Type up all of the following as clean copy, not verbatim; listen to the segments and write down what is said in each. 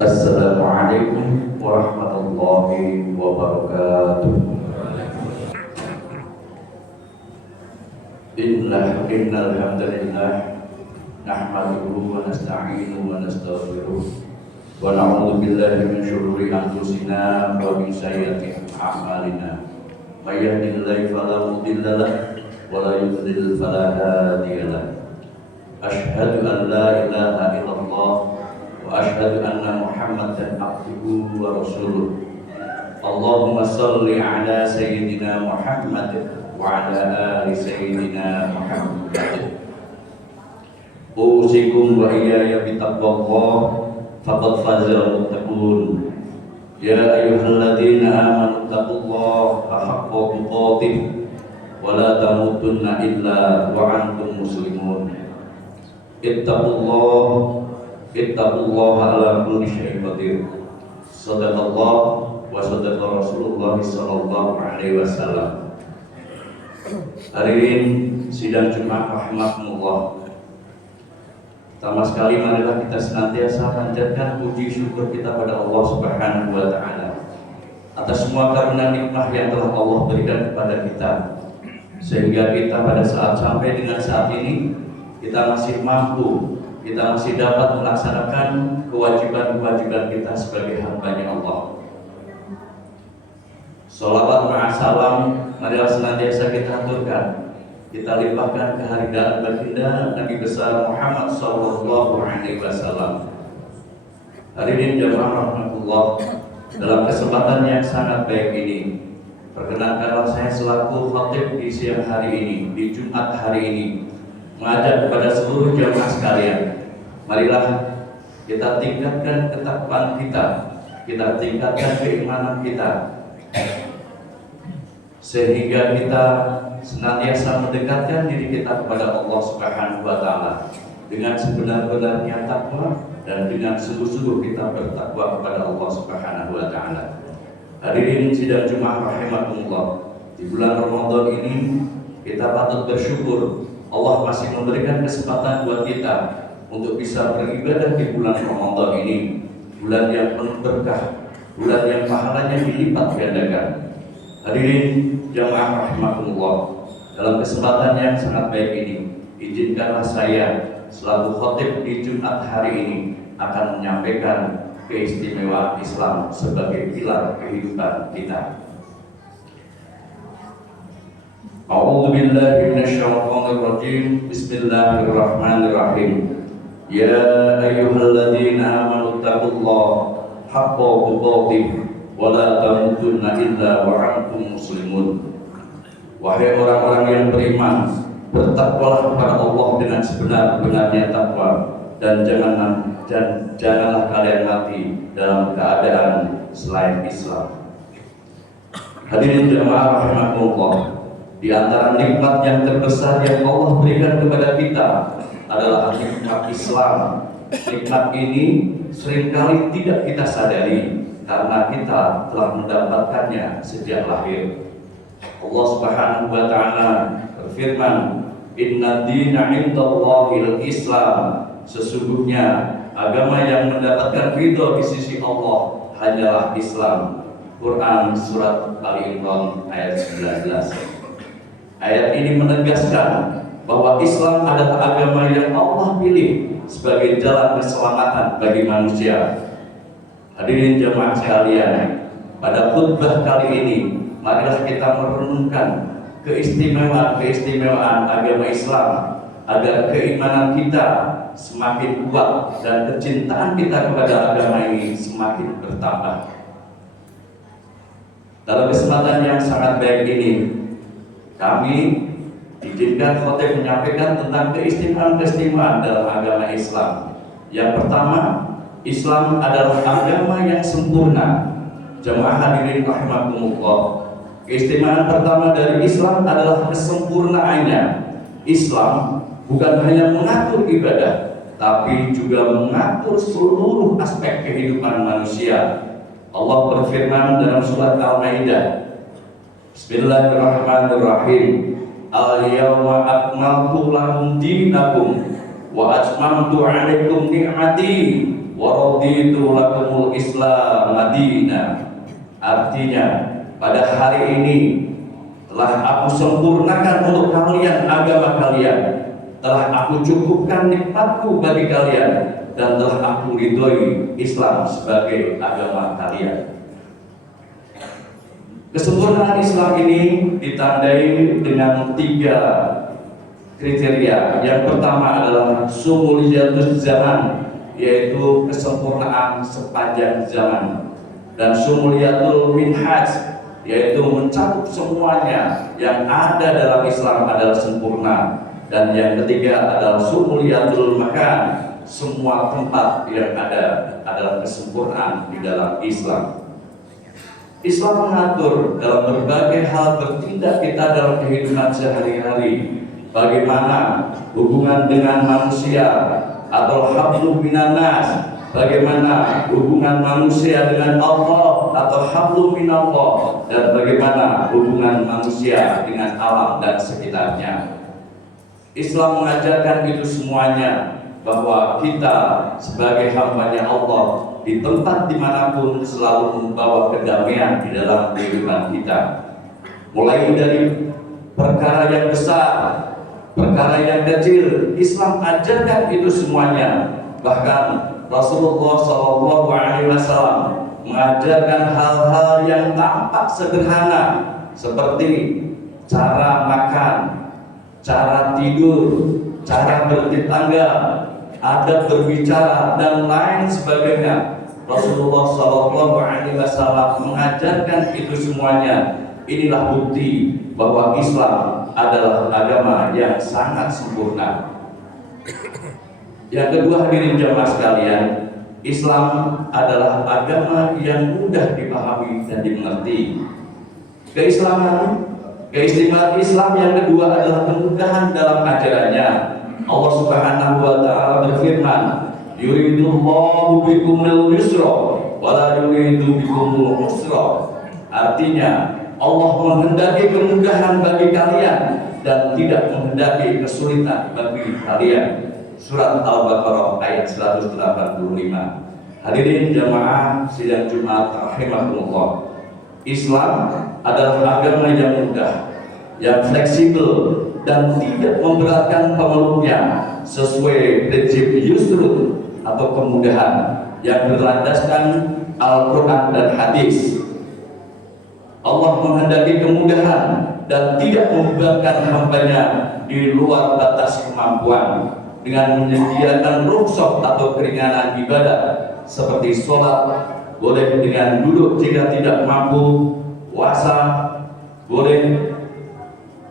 Assalamualaikum warahmatullahi wabarakatuh. Innal hamdalillah nahmaduhu wa nasta'inuhu wa nastaghfiruh wa na'udzu billahi min syururi anfusina wa min sayyiati a'malina. May yahdihillahu fala mudilla lahu wa la yudlil fala hadiya lahu. Asyhadu an la ilaha illallah wa asyhadu anna Muhammadan abduhu wa rasuluh. Allahumma shalli ala sayyidina Muhammad wa ala ali sayyidina Muhammad. Usikum wa iyaya bitaqwallah faqad fazal muttaqun. Ya ayyuhalladzina amanu taqullaha haqqa tuqatih wa la tamutunna illa wa antum muslimun. Ittaqullaha ala kulli syai'in qadir. Shadaqallah wa sadaqa Rasulullah sallallahu alaihi wasallam. Hadirin sidang Jumat rahimakumullah. Pertama sekali marilah kita senantiasa panjatkan puji syukur kita pada Allah Subhanahu wa taala atas semua karunia nikmat yang telah Allah berikan kepada kita, sehingga kita pada saat sampai dengan saat ini kita masih mampu, kita masih dapat melaksanakan kewajiban-kewajiban kita sebagai hamba-Nya Allah. Sholawat ma'asalam marilah senantiasa kita aturkan, kita limpahkan kehargaan baginda Nabi besar Muhammad sallallahu alaihi wasallam. Hadirin jamaah rahmatullah, dalam kesempatan yang sangat baik ini, perkenankanlah saya selaku khatib di siang hari ini, di Jumat hari ini, mengajak kepada seluruh jamaah sekalian, marilah kita tingkatkan ketakwaan kita tingkatkan keimanan kita, sehingga kita senantiasa mendekatkan diri kita kepada Allah Subhanahu wa taala dengan sebenar-benarnya takwa dan dengan sungguh-sungguh kita bertakwa kepada Allah Subhanahu wa taala. Hadirin sidang Jumat rahimakumullah, di bulan Ramadan ini kita patut bersyukur Allah masih memberikan kesempatan buat kita untuk bisa beribadah di bulan Ramadan ini, bulan yang penuh berkah, bulan yang pahalanya dilipat gandakan. Hadirin jamaah rahimakumullah, dalam kesempatan yang sangat baik ini, izinkanlah saya selaku khatib di Jumat hari ini akan menyampaikan keistimewaan Islam sebagai pilar kehidupan kita. A'udzu billahi minasyaitonir rajim. Bismillahirrahmanirrahim. Ya ayyuhalladzina amanu taqullaha haqqa tuqatih wa la tamutunna illa wa antum muslimun. Wahai orang-orang yang beriman, bertakwalah kepada Allah dengan sebenar-benarnya takwa, dan janganlah kalian mati dalam keadaan selain Islam. Hadirin jamaah rahimakumullah, di antara nikmat yang terbesar yang Allah berikan kepada kita adalah nikmat Islam. Nikmat ini seringkali tidak kita sadari karena kita telah mendapatkannya sejak lahir. Allah Subhanahu wa taala berfirman, "Inna dina 'indallahil Islam." Sesungguhnya agama yang mendapatkan ridho di sisi Allah hanyalah Islam. Quran surat Ali Imran ayat 19. Ayat ini menegaskan bahwa Islam adalah agama yang Allah pilih sebagai jalan keselamatan bagi manusia. Hadirin jemaah sekalian, pada khutbah kali ini marilah kita merenungkan keistimewaan agama Islam agar keimanan kita semakin kuat dan kecintaan kita kepada agama ini semakin bertambah. Dalam kesempatan yang sangat baik ini, kami izinkan khotib menyampaikan tentang keistimewaan dalam agama Islam. Yang pertama, Islam adalah agama yang sempurna. Jemaah hadirin rahimakumullah, keistimewaan pertama dari Islam adalah kesempurnaannya. Islam bukan hanya mengatur ibadah, tapi juga mengatur seluruh aspek kehidupan manusia. Allah berfirman dalam surat Al-Maidah, Bismillahirrahmanirrahim. Al-yawma akmaltu lakum dinakum wa atmamtu 'alaikum ni'mati wa raditu lakumul Islam madina. Artinya, pada hari ini telah aku sempurnakan untuk kalian agama kalian, telah aku cukupkan nikmatku bagi kalian, dan telah aku ridhoi Islam sebagai agama kalian. Kesempurnaan Islam ini ditandai dengan 3 kriteria. Yang pertama adalah sumuliyatus zaman, yaitu kesempurnaan sepanjang zaman, dan sumuliyatul minhaj, yaitu mencakup semuanya yang ada dalam Islam adalah sempurna. Dan yang ketiga adalah sumuliyatul makan, semua tempat yang ada adalah kesempurnaan di dalam Islam. Islam mengatur dalam berbagai hal bertindak kita dalam kehidupan sehari-hari. Bagaimana hubungan dengan manusia atau hablum minan nas, bagaimana hubungan manusia dengan Allah atau hablum minallah, dan bagaimana hubungan manusia dengan alam dan sekitarnya. Islam mengajarkan itu semuanya, bahwa kita sebagai hamba-Nya Allah di tempat dimanapun selalu membawa kedamaian di dalam kehidupan kita. Mulai dari perkara yang besar, perkara yang kecil, Islam ajarkan itu semuanya. Bahkan Rasulullah SAW mengajarkan hal-hal yang tampak sederhana, seperti cara makan, cara tidur, cara bertetangga, adab berbicara, dan lain sebagainya. Rasulullah SAW mengajarkan itu semuanya. Inilah bukti bahwa Islam adalah agama yang sangat sempurna. Yang kedua, hadirin jamaah sekalian, Islam adalah agama yang mudah dipahami dan dimengerti. Keistimewaan Islam yang kedua adalah kemudahan dalam ajarannya. Allah Subhanahu wa taala berfirman, yuridullahu bikumul yusra wa la yuridu bikumul usra. Artinya, Allah menghendaki kemudahan bagi kalian dan tidak menghendaki kesulitan bagi kalian. Surat Al-Baqarah ayat 185. Hadirin jamaah sidang Jumat rahimakumullah. Islam adalah agama yang mudah, yang fleksibel, dan tidak memberatkan pemeluknya, sesuai prinsip yusrun atau kemudahan yang berlandaskan Al-Quran dan hadis. Allah menghendaki kemudahan dan tidak memberatkan hambanya di luar batas kemampuan, dengan menyediakan rukhsah atau keringanan ibadah, seperti sholat boleh dengan duduk jika tidak mampu, puasa boleh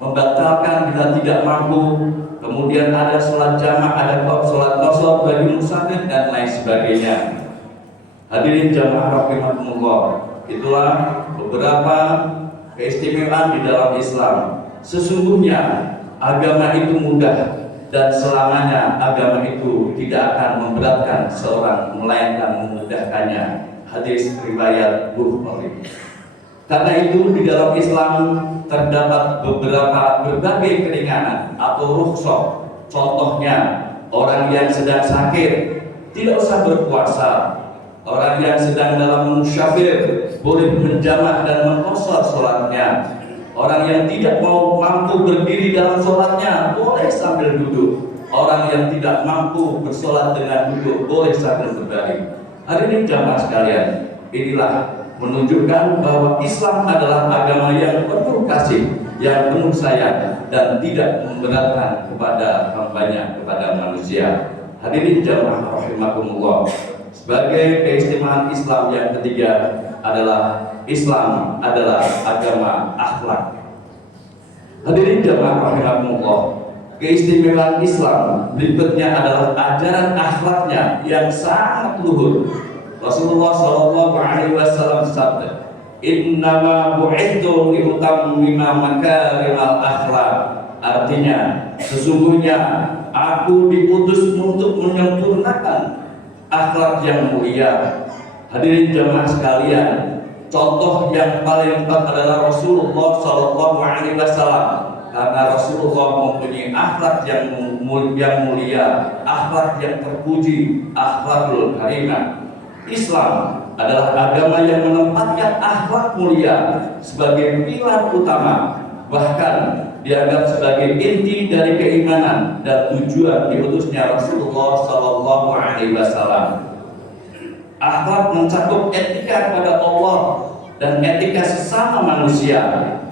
membatalkan bila tidak mampu, kemudian ada sholat jamaah, ada sholat qashar bagi musafir, dan lain sebagainya. Hadirin jamaah rahimakumullah, itulah beberapa keistimewaan di dalam Islam. Sesungguhnya agama itu mudah, dan selamanya agama itu tidak akan memberatkan seorang, melainkan memudahkannya. Hadis riwayat Bukhari. Karena itu di dalam Islam terdapat berbagai keringanan atau rukhsah. Contohnya, orang yang sedang sakit tidak usah berpuasa. Orang yang sedang dalam musyafir boleh menjamak dan mengqashar sholatnya. Orang yang tidak mampu berdiri dalam sholatnya boleh sambil duduk. Orang yang tidak mampu bersolat dengan duduk boleh sambil berbaring. Hari ini jamaah sekalian, inilah menunjukkan bahwa Islam adalah agama yang penuh kasih, yang penuh sayang, dan tidak memberatkan kepada hambanya, kepada manusia. Hadirin jamaah rahimakumullah, sebagai keistimewaan Islam yang ketiga adalah Islam adalah agama akhlak. Hadirin jamaah rahimakumullah, keistimewaan Islam berikutnya adalah ajaran akhlaknya yang sangat luhur. Rasulullah SAW bersabda, innama bu'ithu liutammima makarimal akhlak. Artinya, sesungguhnya aku diutus untuk menyempurnakan akhlak yang mulia. Hadirin jamaah sekalian, contoh yang paling tepat adalah Rasulullah SAW, karena Rasulullah mempunyai mempunyai akhlak yang mulia, akhlak yang terpuji, akhlakul karimah. Islam adalah agama yang menempatkan akhlak mulia sebagai pilar utama, bahkan dianggap sebagai inti dari keimanan dan tujuan diutusnya Rasulullah Sallallahu Alaihi Wasallam. Akhlak mencakup etika kepada Allah dan etika sesama manusia,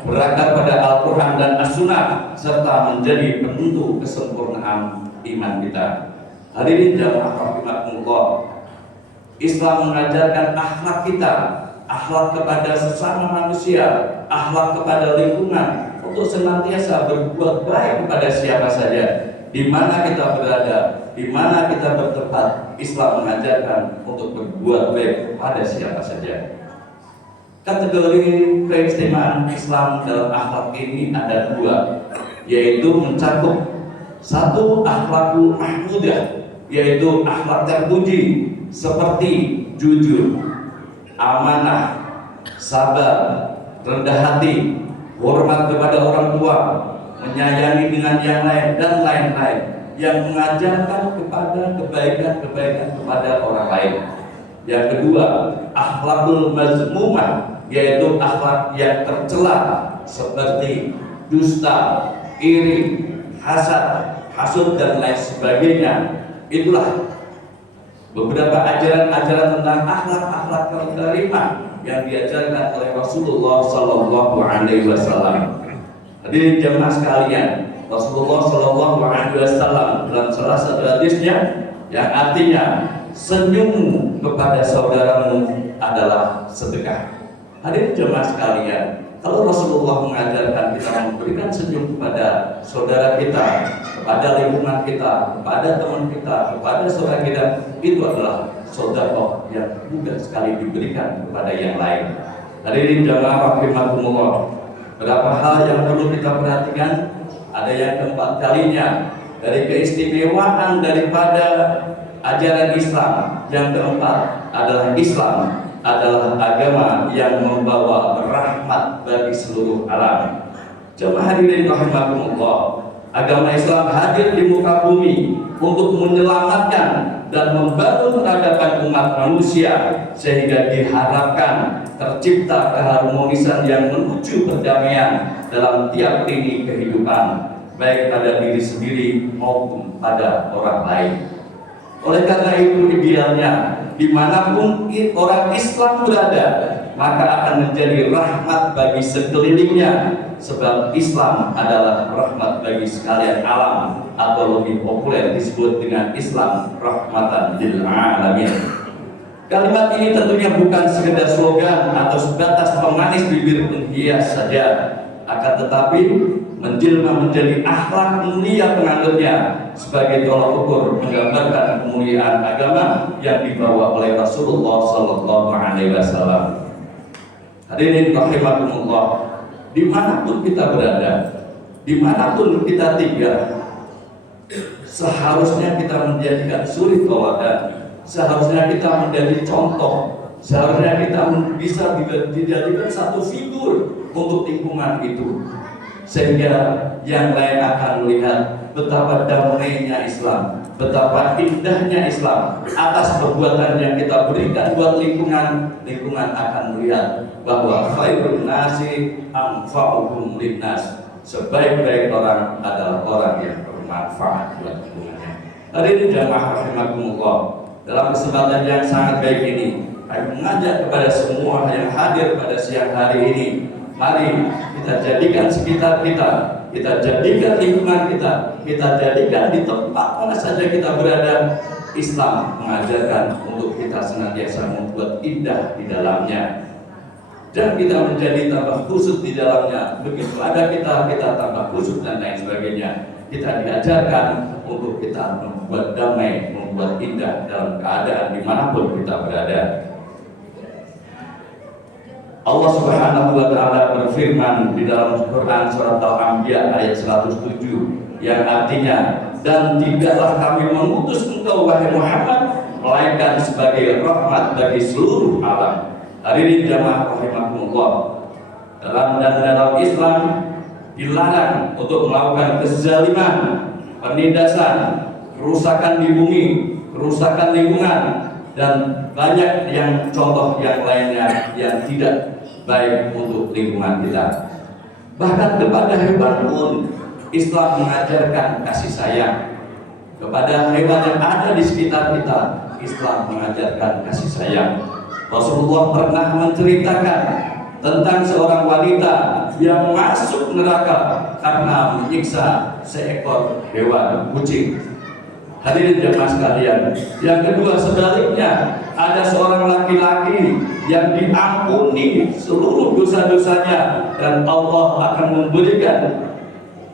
berakar pada Al-Quran dan As-Sunnah, serta menjadi penentu kesempurnaan iman kita. Hadirin jamaah rahimakumullah, Islam mengajarkan akhlak kita, akhlak kepada sesama manusia, akhlak kepada lingkungan, untuk senantiasa berbuat baik kepada siapa saja, di mana kita berada, di mana kita bertempat. Islam mengajarkan untuk berbuat baik kepada siapa saja. Kategori keistimewaan Islam dalam akhlak ini ada dua, yaitu mencakup satu, akhlakul mahmudah, yaitu akhlak terpuji seperti jujur, amanah, sabar, rendah hati, hormat kepada orang tua, menyayangi dengan yang lain, dan lain-lain yang mengajarkan kepada kebaikan-kebaikan kepada orang lain. Yang kedua, akhlakul mazmumah, yaitu akhlak yang tercela seperti dusta, iri, hasad, hasud, dan lain sebagainya. Itulah beberapa ajaran-ajaran tentang akhlak-akhlak karimah yang diajarkan oleh Rasulullah Sallallahu Alaihi Wasallam. Hadirin jemaah sekalian, Rasulullah Sallallahu Alaihi Wasallam dalam salah satu hadisnya yang artinya senyummu kepada saudaramu adalah sedekah. Hadirin jemaah sekalian, kalau Rasulullah mengajarkan kita memberikan senyum kepada saudara kita, kepada lingkungan kita, kepada teman kita, kepada saudara kita, itu adalah sedekah yang mudah sekali diberikan kepada yang lain. Hadirin jemaah rahimakumullah, berapa hal yang perlu kita perhatikan. Ada yang keempat kalinya dari keistimewaan daripada ajaran Islam. Yang keempat adalah Islam adalah agama yang membawa rahmat bagi seluruh alam. Jemaah hadirin rahimakumullah, agama Islam hadir di muka bumi untuk menyelamatkan dan membangun peradaban umat manusia, sehingga diharapkan tercipta keharmonisan yang menuju perdamaian dalam tiap lini kehidupan, baik pada diri sendiri maupun pada orang lain. Oleh karena itu, idealnya dimanapun orang Islam berada, maka akan menjadi rahmat bagi sekelilingnya, sebab Islam adalah rahmat bagi sekalian alam, atau lebih populer disebut dengan Islam rahmatan lil alamin. Kalimat ini tentunya bukan sekedar slogan atau sebatas pemanis bibir penghias saja, akan tetapi menjelma menjadi akhlak mulia penganutnya sebagai tolak ukur menggambarkan kemuliaan agama yang dibawa oleh Rasulullah Sallallahu Alaihi Wasallam. Hadirin rahimakumullah, dimanapun kita berada, dimanapun kita tinggal, seharusnya kita menjadikan suri tauladan, seharusnya kita menjadi contoh, seharusnya kita bisa dijadikan satu figur untuk lingkungan itu, sehingga yang lain akan melihat betapa damainya Islam, betapa indahnya Islam atas perbuatan yang kita berikan buat lingkungan. Lingkungan akan melihat bahwa khairun nasi anfa'uhum linnas, sebaik-baik orang adalah orang yang bermanfaat buat lingkungannya. Hadirin jamaah rahimakumullah, dalam kesempatan yang sangat baik ini, saya mengajak kepada semua yang hadir pada siang hari ini, mari kita jadikan sekitar kita jadikan lingkungan kita jadikan di tempat mana saja kita berada, Islam mengajarkan untuk kita senantiasa membuat indah di dalamnya, dan kita menjadi tambah khusyuk di dalamnya. Begitu ada kita tambah khusyuk dan lain sebagainya. Kita diajarkan untuk kita membuat damai, membuat indah dalam keadaan dimanapun kita berada. Allah Subhanahu wa Ta'ala berfirman di dalam Quran surat Al-Anbiya ayat 107 yang artinya, dan tidaklah kami mengutus engkau wahai Muhammad melainkan sebagai rahmat bagi seluruh alam. Hadirin jamaah rahimakumullah, dalam Islam dilarang untuk melakukan kezaliman, penindasan, kerusakan di bumi, kerusakan lingkungan, dan banyak yang contoh yang lainnya yang tidak baik untuk lingkungan kita. Bahkan kepada hewan pun Islam mengajarkan kasih sayang. Kepada hewan yang ada di sekitar kita, Islam mengajarkan kasih sayang. Rasulullah pernah menceritakan tentang seorang wanita yang masuk neraka karena menyiksa seekor hewan kucing. Hadirin jemaah sekalian, yang kedua sebaliknya, ada seorang laki-laki yang diampuni seluruh dosa-dosanya dan Allah akan memberikan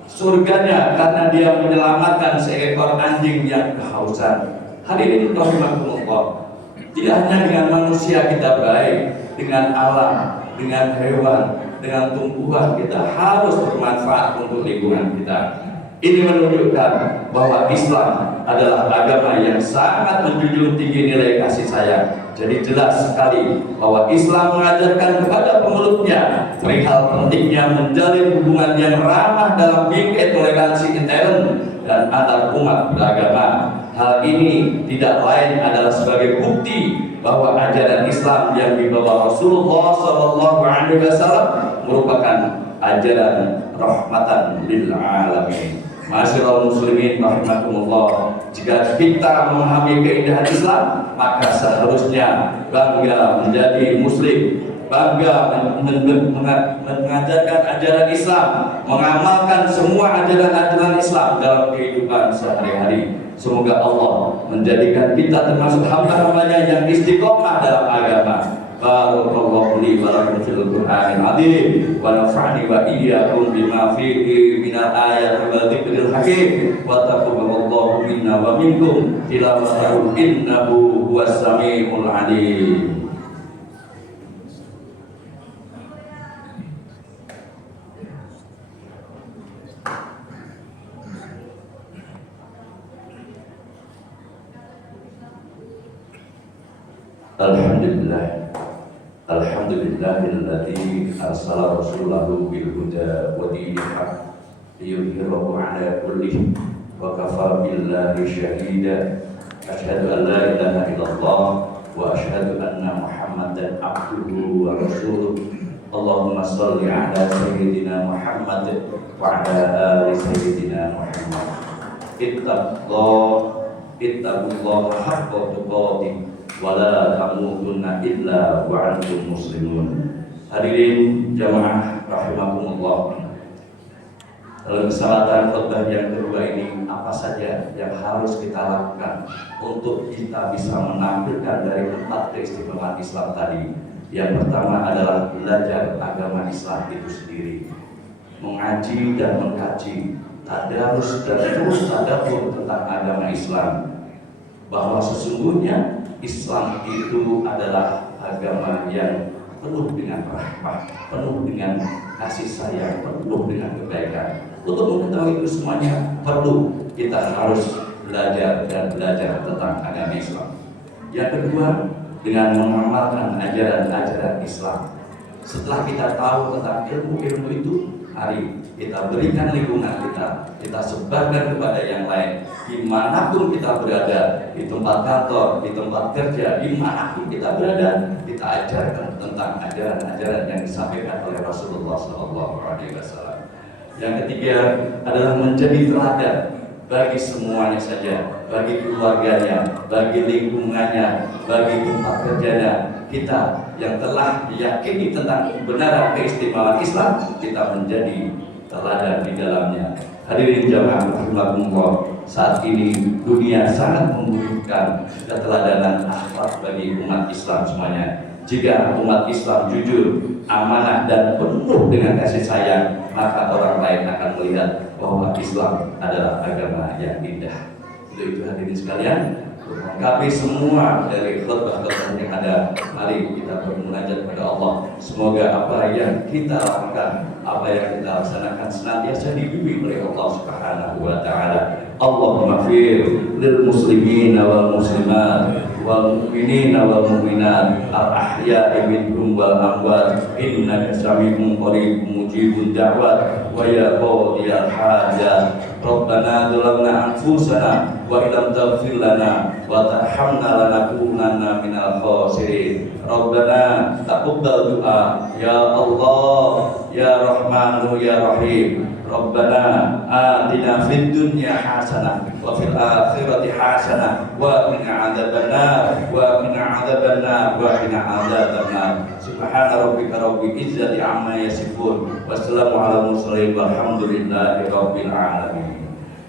surganya karena dia menyelamatkan seekor anjing yang kehausan. Hadirin rahimakumullah, tidak hanya dengan manusia kita baik, dengan alam, dengan hewan, dengan tumbuhan, kita harus bermanfaat untuk lingkungan kita. Ini menunjukkan bahwa Islam adalah agama yang sangat menjunjung tinggi nilai kasih sayang. Jadi jelas sekali bahwa Islam mengajarkan kepada pemeluknya perihal pentingnya menjalin hubungan yang ramah dalam bingkai toleransi intern dan antar umat beragama. Hal ini tidak lain adalah sebagai bukti bahwa ajaran Islam yang dibawa Rasulullah SAW merupakan ajaran rahmatan lil alamin. Ma'asyiral muslimin rahimakumullah, jika kita memahami keindahan Islam, maka seharusnya bangga menjadi muslim, bangga mengajarkan ajaran Islam, mengamalkan semua ajaran-ajaran Islam dalam kehidupan sehari-hari. Semoga Allah menjadikan kita termasuk hamba-hambanya yang istiqomah dalam agama. Barakallahu li wa lakum fil Qur'anil azim wa nafa'ani wa iyyakum bima fihi minal ayati wal dzikril hakim wa taqabbalallahu minna wa minkum tilawatahu innahu huwas samiul alim. Alhamdulillahilladzi arsala rasulahu bil huda wa dinil haq liyudhhirahu ala kulli wa kafa billahi shahida. Asyhadu an la ilaha illallah wa asyhadu anna Muhammadan abduhu wa rasuluh. Allahumma shalli ala sayyidina Muhammad wa ala ali sayyidina Muhammad. Ittaqullaha haqqa tuqatih wala tamutunna illa wa antum muslimun. Hadirin jamaah rahimakumullah, dalam kesempatan khutbah yang kedua ini, apa saja yang harus kita lakukan untuk kita bisa menampilkan dari 4 keistimewaan Islam tadi? Yang pertama adalah belajar agama Islam itu sendiri, mengaji dan mengkaji, tadarus dan terus tadabbur tentang agama Islam, bahwa sesungguhnya Islam itu adalah agama yang penuh dengan rahmat, penuh dengan kasih sayang, penuh dengan kebaikan. Untuk mengetahui itu semuanya perlu kita harus belajar dan belajar tentang agama Islam. Yang kedua, dengan mengamalkan ajaran-ajaran Islam. Setelah kita tahu tentang ilmu-ilmu itu, mari kita berikan lingkungan kita sebarkan kepada yang lain. Dimanapun kita berada, di tempat kantor, di tempat kerja, dimanapun kita berada, kita ajarkan tentang ajaran-ajaran yang disampaikan oleh Rasulullah SAW. Yang ketiga adalah menjadi teladan bagi semuanya saja, bagi keluarganya, bagi lingkungannya, bagi tempat kerjanya. Kita yang telah diyakini tentang kebenaran keistimewaan Islam, kita menjadi teladan di dalamnya. Hadirin jamaah rahimakumullah, saat ini dunia sangat membutuhkan keteladanan akhlak bagi umat Islam semuanya. Jika umat Islam jujur, amanah dan penuh dengan kasih sayang, maka orang lain akan melihat bahwa Islam adalah agama yang indah. Itu hadirin sekalian, melengkapi semua dari khutbah-khutbah yang ada, mari kita bermunajat kepada Allah. Semoga apa yang kita lakukan, apa yang kita laksanakan senantiasa dibimbing oleh Allah Subhanahu wa taala. Allahumma fir lil muslimin wal muslimat wal mu'minin wal mu'minat al ahya'i minhum wal amwat innaka sami'un qaribun mujibud da'wat wa ya qadiyal hajat. Rabbana zalamna anfusana wa illam taghfir lana wa tarhamna lanakunanna minal khasirin. Rabbana taqabbal du'a ya Allah ya Rahmanu ya Rahim. Rabbana atina fid dunya hasanah wa fil akhirati hasanah wa qina adzabannar wa qina adzabannar wa qina adzabannar. Subhana rabbika rabbil izzati amma yasifun. Wassalamu ala mursalin walhamdulillahi rabbil alamin.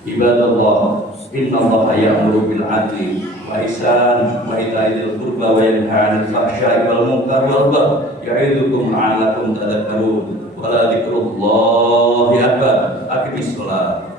Ibadallah, innallaha ya'muru bil 'adli wa ihsan wa ita'i dzil qurba wa yanha 'anil fahsya'i wal munkari wal baghi ya'idzukum la'allakum tadhakkarun. Wa la dzikrullahi akbar. Aqimis shalah.